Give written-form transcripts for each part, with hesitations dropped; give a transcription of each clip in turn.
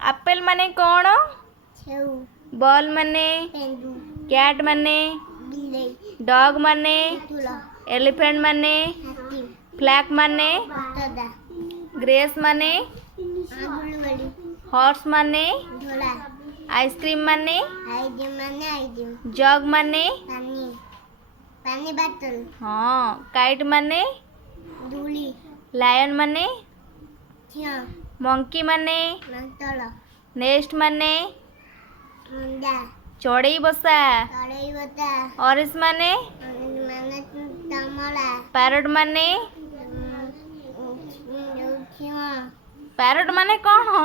Apple ମାନେ କ'ଣ? ସେଉ ବଲ୍ ମାନେ? ପେଣ୍ଡୁ କ୍ୟାଟ୍ ମାନେ? ବିଲେଇ ଡଗ୍ ମାନେ? କୁକୁର ଏଲିଫେଣ୍ଟ ମାନେ? ହାତୀ ଫ୍ଲାକ୍ ମାନେ? ବତଦା ଗ୍ରେସ୍ ମାନେ? ଆଗୁଳିବଳି ହର୍ସ ମାନେ? ଧଳା ଆଇସ୍କ୍ରିମ୍ ମାନେ? ଆଇଜିମ୍ ମାନେ ଆଇଜିମ୍ ଜଗ୍ ମାନେ? ପାନି ପାନି ବାଟଲ ହଁ। କାଇଟ୍ ମାନେ? ଧୂଳି ଲାୟନ୍ ମାନେ? ଝିଅ ମଙ୍କି ମାନେ? ମାନ୍ତଳ ନେଷ୍ଟ ମାନେ? ମୁଣ୍ଡା ଚଢ଼େଇ ବସା। ତଳେଇ ବତା ଅରିସ୍ ମାନେ? ମାନେ ତମଳା ପ୍ୟାରଟ୍ ମାନେ? ଝିଅ ପ୍ୟାରଟ୍ ମାନେ କ'ଣ?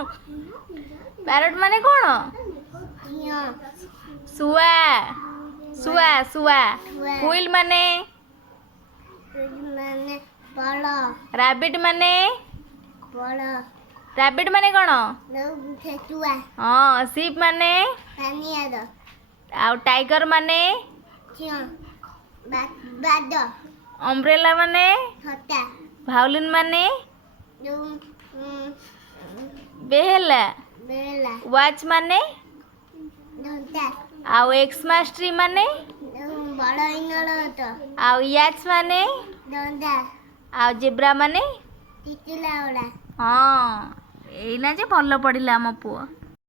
ପ୍ୟାରଟ୍ ମାନେ କ'ଣ? ଝିଅ ଶୁଆ। ଶୁଆ ଶୁଆ। ଶୁଆ। କୁଇଲ୍ ମାନେ? ମାନେ ବଳ ରାବିଟ୍ ମାନେ? ବଳ ରାବିଟ୍ ମାନେ କ'ଣ? ଫେଟୁଆ ହଁ। ସିପ୍ ମାନେ? ପାନିଆଦ ଆଉ ଟାଇଗର୍ ମାନେ? ଝିଅ ବାଦ ଅମ୍ବ୍ରେଲା ମାନେ? ଛତା ଭାଉଲିନ୍ ମାନେ? ଯୋଉ ବେହେଲା। ବେଳା ୱାଚ୍ ମାନେ? ଧନ୍ତା ଆଉ ଏକ୍ସମାସ୍ ଟ୍ରି ମାନେ? ବଳ ଇଙ୍ଗଳ ତ ଆଉ ୟାଚ୍ ମାନେ? ଦନ୍ଦା ଆଉ ଜେବ୍ରା ମାନେ? ଟିଟିଲା ଓଳା ହଁ। ଏଇନା ଯେ ଭଲ ପଢ଼ିଲା ଆମ ପୁଅ।